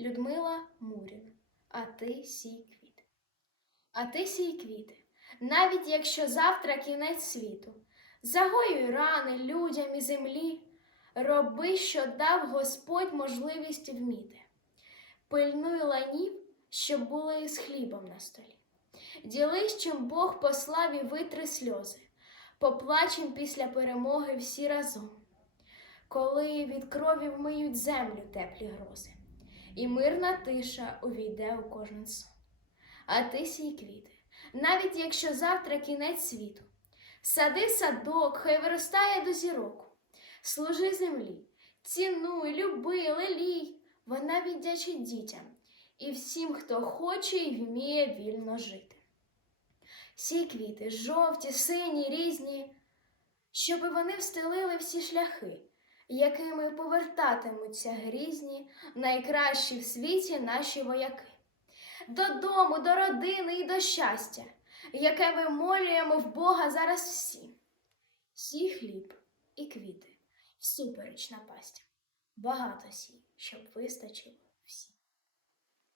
Людмила Мурін. А ти сій квіти. А ти сій квіти, навіть якщо завтра кінець світу. Загоюй рани людям і землі, роби, що дав Господь можливість вміти. Пильнуй ланів, щоб були з хлібом на столі. Ділись, чим Бог послав і витри сльози, поплачем після перемоги всі разом, коли від крові вмиють землю теплі грози, і мирна тиша увійде у кожен сон. А ти сій квіти, навіть якщо завтра кінець світу, сади садок, хай виростає до зірок, служи землі, цінуй, люби, лелій, вона віддячить дітям і всім, хто хоче і вміє вільно жити. Сі квіти, жовті, сині, різні, щоби вони встелили всі шляхи, якими повертатимуться грізні, найкращі в світі наші вояки. Додому, до родини і до щастя, яке ми молюємо в Бога зараз всі. Сій хліб і квіти, всупереч напастям, багато сій, щоб вистачило всім.